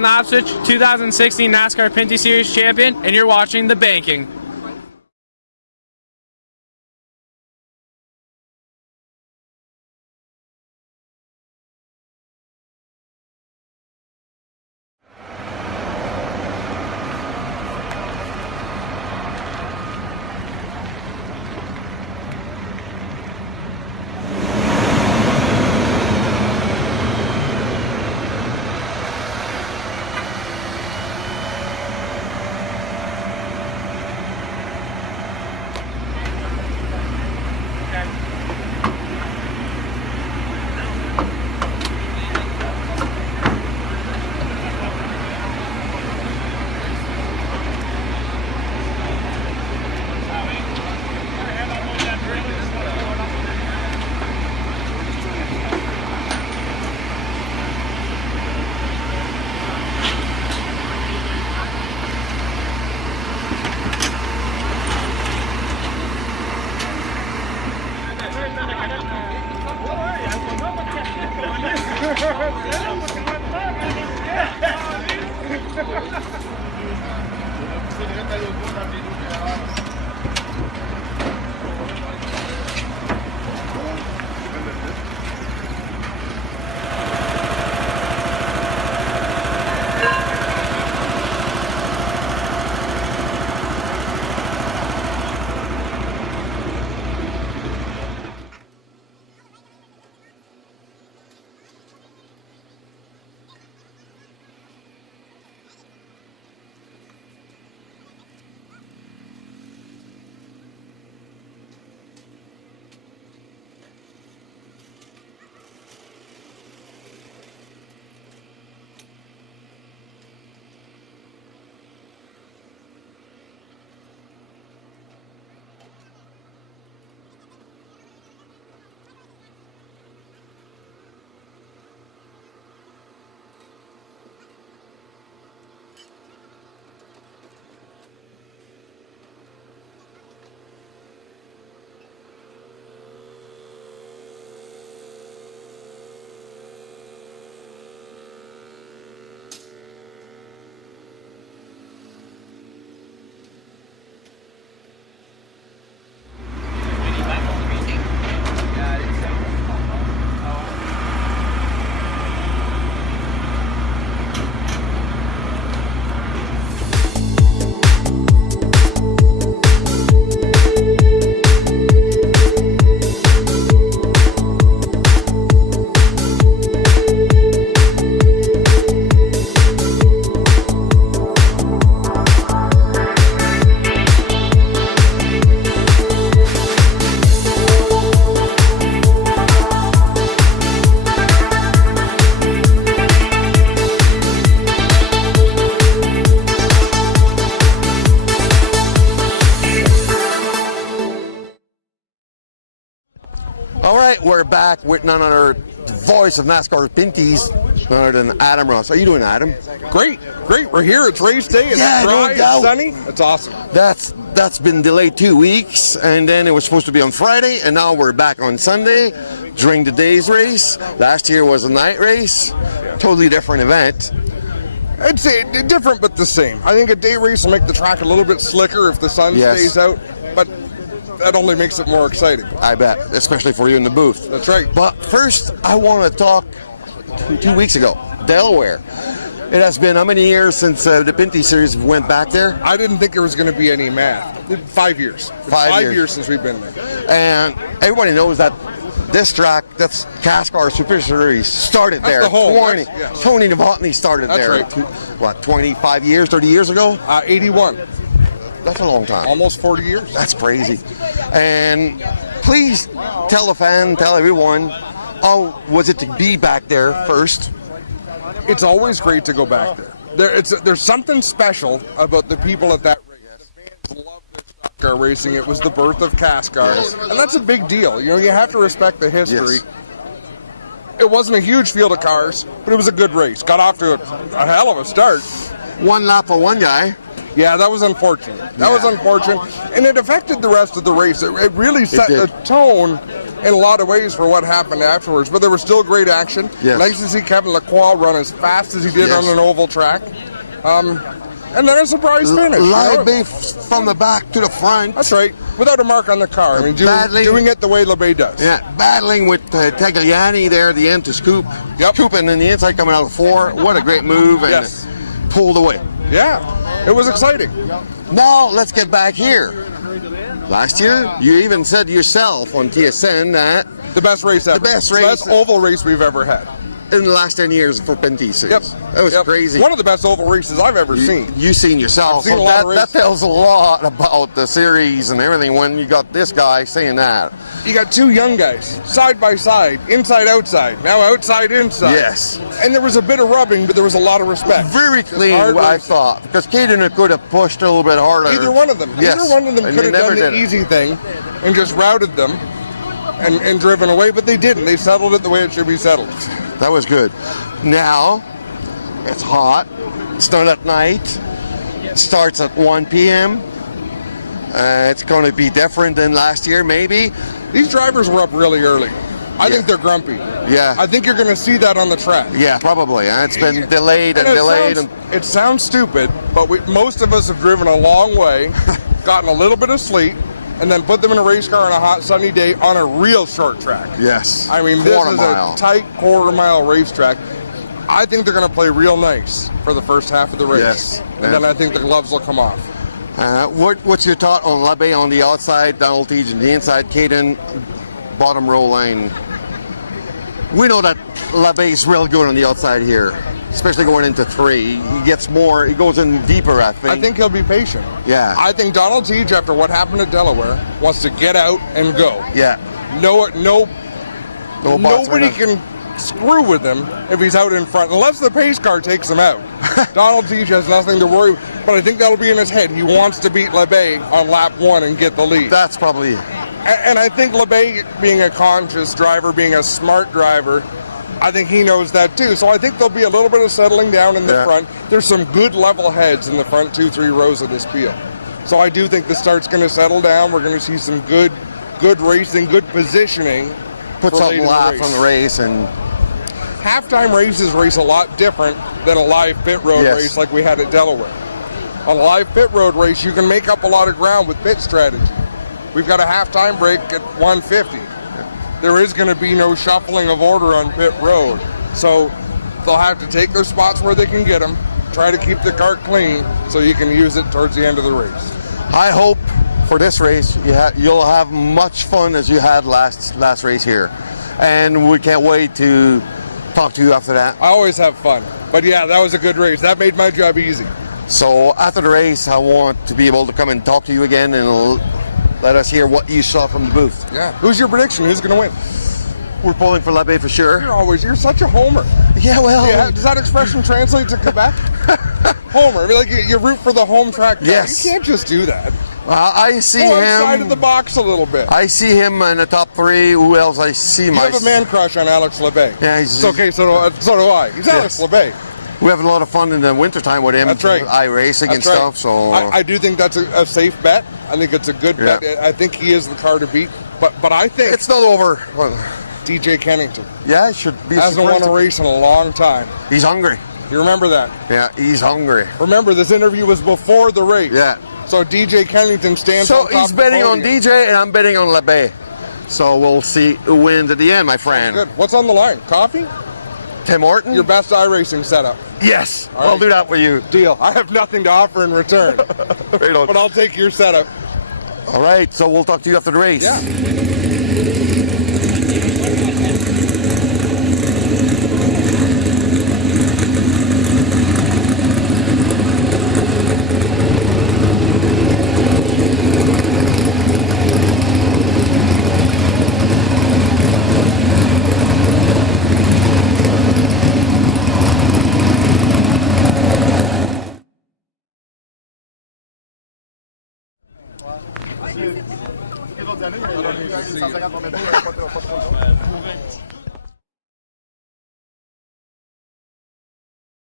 Lapswich, 2016 NASCAR Pinty Series champion, and you're watching The Banking. All right, we're back with none other voice of NASCAR Pinties, none other than Adam Ross. How you doing, Adam? Great. We're here. It's race day. It's dry. It's sunny. It's awesome. That's been delayed 2 weeks, and then it was supposed to be on Friday, and now we're back on Sunday during the day's race. Last year was a night race, totally different event. I'd say different but the same. I think a day race will make the track a little bit slicker if the sun stays out, but that only makes it more exciting. I bet, especially for you in the booth. That's right. But first, I want to talk 2 weeks ago, Delaware. It has been how many years since the Pinty Series went back there? I didn't think there was going to be any math. 5 years. 5 years since we've been there. And everybody knows that this track, that's CASCAR Super Series, started there. The whole, Tony Novotny started that's there. Right. What, 25 years, 30 years ago? 81. That's a long time. Almost 40 years. That's crazy. And please tell the fan, tell everyone, how was it to be back there first? It's always great to go back there. There's something special about the people at that race. The fans love this NASCAR racing. It was the birth of CASCAR, and that's a big deal. You know, you have to respect the history. Yes. It wasn't a huge field of cars, but it was a good race. Got off to a hell of a start. One lap for one guy. Yeah, that was unfortunate. That was unfortunate, and it affected the rest of the race. It really set the tone in a lot of ways for what happened afterwards, but there was still great action. Yes. Nice to see Kevin Lacroix run as fast as he did Yes. on an oval track. And then a surprise finish. Live from the back to the front. That's right, without a mark on the car. I mean, doing it the way LeBay does. Yeah, battling with Tagliani there at the end to scoop. Yep. Scooping in the inside, coming out of 4. What a great move. And Yes. pulled away. Yeah, it was exciting. Now, let's get back here. Last year, you even said yourself on TSN that The best race ever. The best The race. best oval race we've ever had. in the last 10 years for Pinty Series. Yep. That was crazy. One of the best oval races I've ever seen. You've seen yourself. I've seen so a lot of that races. tells a lot about the series and everything when you got this guy saying that. You got two young guys, side by side, inside, outside, now outside, inside. Yes. And there was a bit of rubbing, but there was a lot of respect. Very clean, Hard I racing. thought. Because Caden could have pushed a little bit harder. Either one of them. Yes. Either one of them And could they have done never the did it. easy thing and just routed them and driven away, but they didn't. They settled it the way it should be settled. That was good. Now, it's hot. It's not at night. It starts at 1 p.m. It's going to be different than last year, maybe. These drivers were up really early. I Yeah. think they're grumpy. Yeah. I think you're going to see that on the track. Yeah, probably. It's been delayed and it delayed. Sounds, it sounds stupid, but most of us have driven a long way, gotten a little bit of sleep, and then put them in a race car on a hot sunny day on a real short track. Yes. I mean, this Quarter is mile. a tight quarter-mile racetrack. I think they're going to play real nice for the first half of the race. Yes. And then I think the gloves will come off. What's your thought on Labe on the outside, Donald Teach on the inside, Caden, bottom row line? We know that Labe is real good on the outside here, especially going into 3. He gets more, he goes in deeper, I think. I think he'll be patient. Yeah. I think Donald Teach, after what happened at Delaware, wants to get out and go. Yeah. Nobody bots can screw with him if he's out in front, unless the pace car takes him out. Donald Teach has nothing to worry, but I think that'll be in his head. He wants to beat LeBay on lap 1 and get the lead. That's probably. And I think LeBay, being a conscious driver, being a smart driver, I think he knows that too. So I think there'll be a little bit of settling down in the Yeah. front. There's some good level heads in the front 2-3 rows of this field. So I do think the start's going to settle down. We're going to see some good racing, good positioning. Puts for up late in the laps race. on the race and Halftime races race a lot different than a live pit road Yes. race like we had at Delaware. On a live pit road race, you can make up a lot of ground with pit strategy. We've got a halftime break at 1:50. There is going to be no shuffling of order on pit road. So they'll have to take their spots where they can get them, try to keep the car clean so you can use it towards the end of the race. I hope for this race you'll have much fun as you had last race here. And we can't wait to talk to you after that. I always have fun. But yeah, that was a good race. That made my job easy. So after the race, I want to be able to come and talk to you again and let us hear what you saw from the booth. Yeah. Who's your prediction? Who's going to win? We're pulling for Labe for sure. You're such a homer. Yeah, well. Yeah, does that expression translate to Quebec? Homer. I mean, like you root for the home track guy. Yes. You can't just do that. I see Go him. outside of the box a little bit. I see him in the top 3. Who else I see? You have a man crush on Alex LeBay. Yeah, It's okay, so do I. He's Alex LeBay. We have a lot of fun in the wintertime with him. That's right. iRacing and That's right. stuff. So I do think that's a safe bet. I think it's a good Yeah. bet. I think he is the car to beat. But I think it's not over. Well, DJ Kennington yeah, it should be. hasn't won a race in a long time. He's hungry. You remember that? Yeah, he's hungry. Remember, this interview was before the race. Yeah. So DJ Kennington stands So on top he's of the betting on podium. DJ and I'm betting on Labe. So we'll see who wins at the end, my friend. Good. What's on the line? Coffee? Tim Horton? Your best iRacing setup. Yes, All I'll right. do that for you. Deal. I have nothing to offer in return, Right on. but I'll take your setup. All right, so we'll talk to you after the race. Yeah.